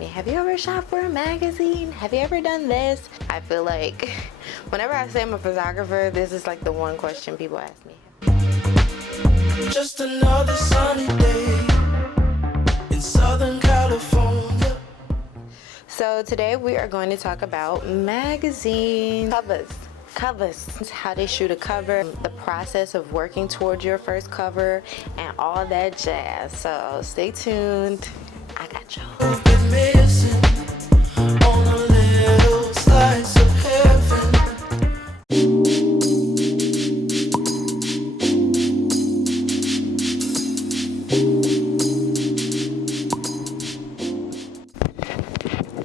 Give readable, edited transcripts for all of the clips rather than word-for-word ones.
me, have you ever shot for a magazine? Have you ever done this? I feel like whenever I say I'm a photographer, this is like the one question people ask me. Just another sunny day in Southern California. So today we are going to talk about magazine covers, how they shoot a cover, the process of working towards your first cover, and all that jazz. So stay tuned. I got y'all. You've been missing on a little slice of heaven.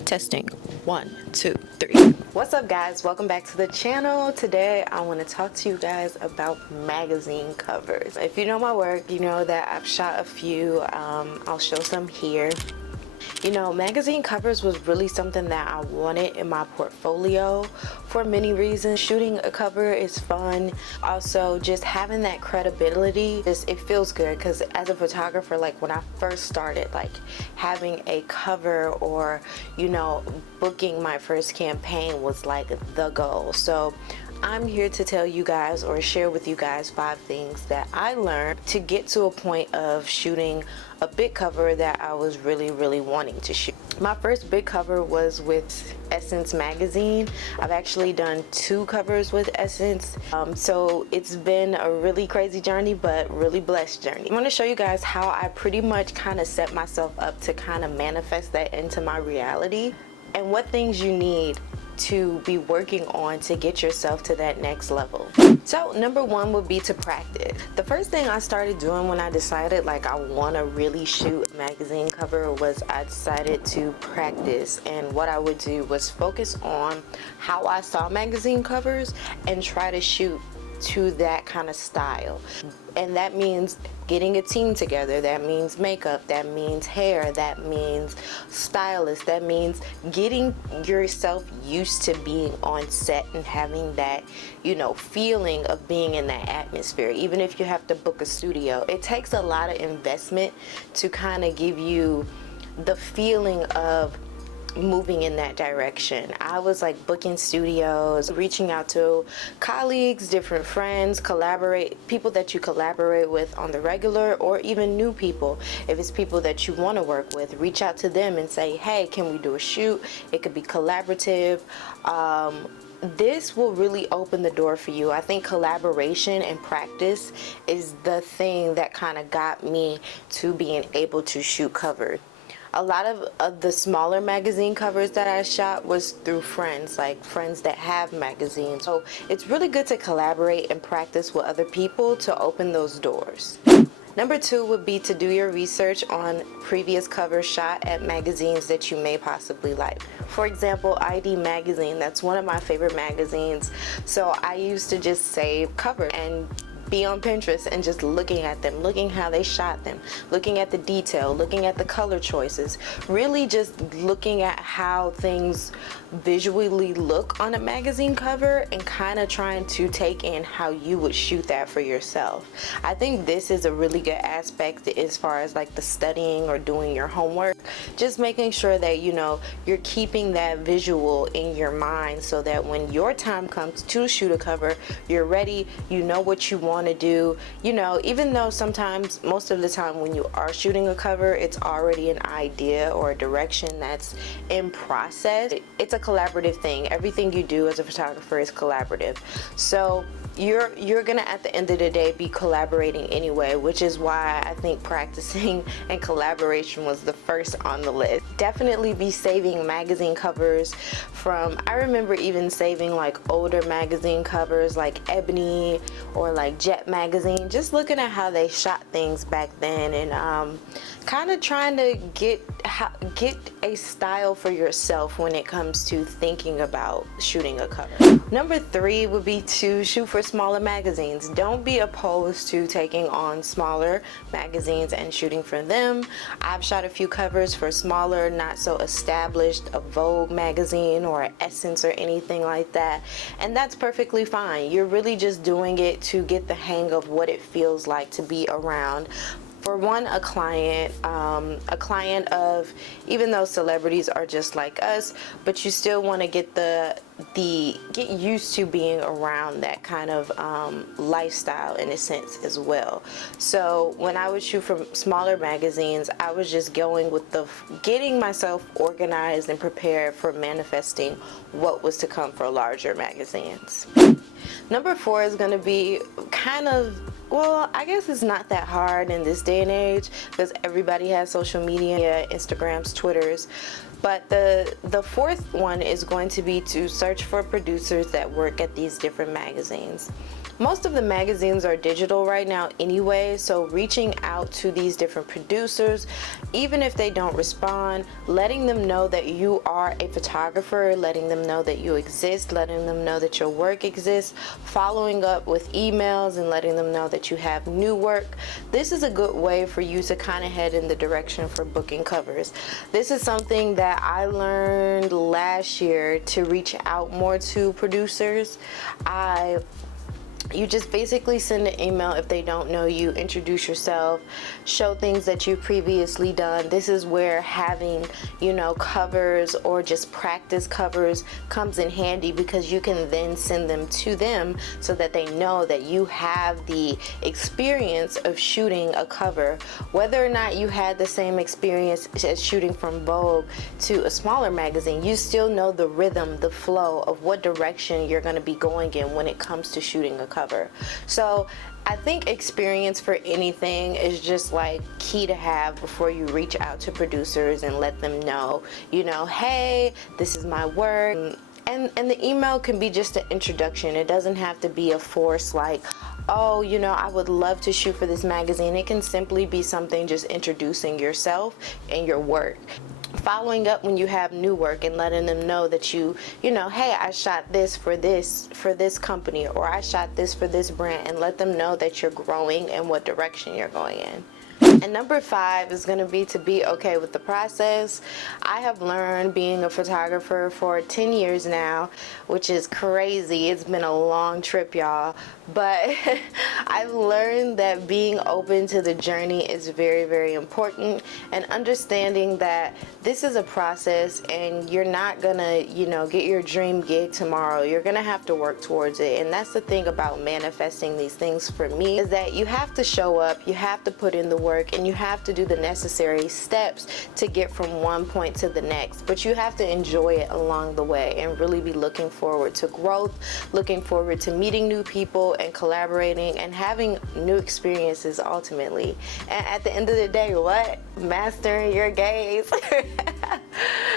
Testing 1 2 3. What's up, guys? Welcome back to the channel. Today I want to talk to you guys about magazine covers. If you know my work, you know that I've shot a few. I'll show some here. You know, magazine covers was really something that I wanted in my portfolio for many reasons. Shooting a cover is fun. Also, just having that credibility, it feels good, because as a photographer, like when I first started, like having a cover or, you know, booking my first campaign was like the goal. So I'm here to tell you guys, or share with you guys, 5 things that I learned to get to a point of shooting a big cover that I was really wanting to shoot. My first big cover was with Essence magazine. I've actually done 2 covers with Essence, so it's been a really crazy journey, but really blessed journey. I'm going to show you guys how I pretty much kind of set myself up to kind of manifest that into my reality, and what things you need to be working on to get yourself to that next level. So number 1 would be to practice. The first thing I started doing when I decided like I want to really shoot a magazine cover was I decided to practice, and what I would do was focus on how I saw magazine covers and try to shoot to that kind of style. And that means getting a team together, that means makeup, that means hair, that means stylist, that means getting yourself used to being on set and having that, you know, feeling of being in that atmosphere. Even if you have to book a studio, it takes a lot of investment to kind of give you the feeling of moving in that direction. I was like booking studios, reaching out to colleagues, different friends, people that you collaborate with on the regular, or even new people. If it's people that you want to work with, reach out to them and say, hey, can we do a shoot? It could be collaborative. This will really open the door for you. I think collaboration and practice is the thing that kind of got me to being able to shoot covers. A lot of the smaller magazine covers that I shot was through friends, like friends that have magazines. So it's really good to collaborate and practice with other people to open those doors. Number 2 would be to do your research on previous covers shot at magazines that you may possibly like. For example, ID magazine, that's one of my favorite magazines. So I used to just save covers and be on Pinterest and just looking at them, looking how they shot them, looking at the detail, looking at the color choices, really just looking at how things visually look on a magazine cover and kind of trying to take in how you would shoot that for yourself. I think this is a really good aspect as far as like the studying or doing your homework, just making sure that, you know, you're keeping that visual in your mind so that when your time comes to shoot a cover, you're ready, you know what you want to do. You know, even though sometimes, most of the time when you are shooting a cover, it's already an idea or a direction that's in process. It's a collaborative thing. Everything you do as a photographer is collaborative. So you're gonna, at the end of the day, be collaborating anyway, which is why I think practicing and collaboration was the first on the list. Definitely be saving magazine covers from, I remember even saving like older magazine covers like Ebony or like Jet magazine, just looking at how they shot things back then, and kind of trying to get a style for yourself when it comes to thinking about shooting a cover. Number 3 would be to shoot for smaller magazines. Don't be opposed to taking on smaller magazines and shooting for them. I've shot a few covers for smaller, not so established, a Vogue magazine or Essence or anything like that, and that's perfectly fine. You're really just doing it to get the hang of what it feels like to be around for one, a client of, even though celebrities are just like us, but you still want to get get used to being around that kind of lifestyle in a sense as well. So when I would shoot for smaller magazines, I was just going with getting myself organized and prepared for manifesting what was to come for larger magazines. Number 4 is going to be kind of, well, I guess it's not that hard in this day and age because everybody has social media, Instagrams, Twitters. But the fourth one is going to be to search for producers that work at these different magazines. Most of the magazines are digital right now anyway, so reaching out to these different producers, even if they don't respond, letting them know that you are a photographer, letting them know that you exist, letting them know that your work exists, following up with emails and letting them know that you have new work. This is a good way for you to kind of head in the direction for booking covers. This is something that I learned last year, to reach out more to producers. You just basically send an email if they don't know you, introduce yourself, show things that you've previously done. This is where having, covers or just practice covers comes in handy, because you can then send them to them so that they know that you have the experience of shooting a cover. Whether or not you had the same experience as shooting from Vogue to a smaller magazine, you still know the rhythm, the flow of what direction you're going to be going in when it comes to shooting a cover. So I think experience for anything is just like key to have before you reach out to producers and let them know, hey, this is my work. And the email can be just an introduction. It doesn't have to be a force like, oh, I would love to shoot for this magazine. It can simply be something just introducing yourself and your work. Following up when you have new work and letting them know that hey, I shot this for this company, or I shot this for this brand, and let them know that you're growing and what direction you're going in. And number 5 is going to be okay with the process. I have learned, being a photographer for 10 years now, which is crazy. It's been a long trip, y'all. But I've learned that being open to the journey is very, very important, and understanding that this is a process and you're not gonna, get your dream gig tomorrow. You're gonna have to work towards it. And that's the thing about manifesting these things for me, is that you have to show up, you have to put in the work, and you have to do the necessary steps to get from one point to the next. But you have to enjoy it along the way and really be looking forward to growth, looking forward to meeting new people and collaborating and having new experiences ultimately. And at the end of the day, what? Mastering your gaze.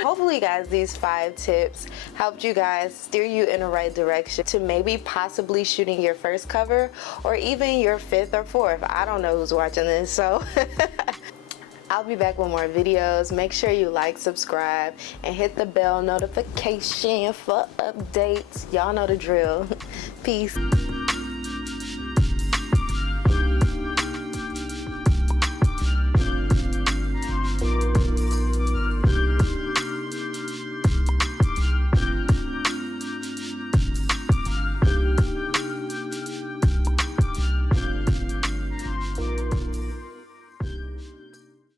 Hopefully, guys, these 5 tips helped you guys steer you in the right direction to maybe possibly shooting your first cover, or even your 5th or 4th. I don't know who's watching this, so I'll be back with more videos. Make sure you like, subscribe, and hit the bell notification for updates. Y'all know the drill. Peace.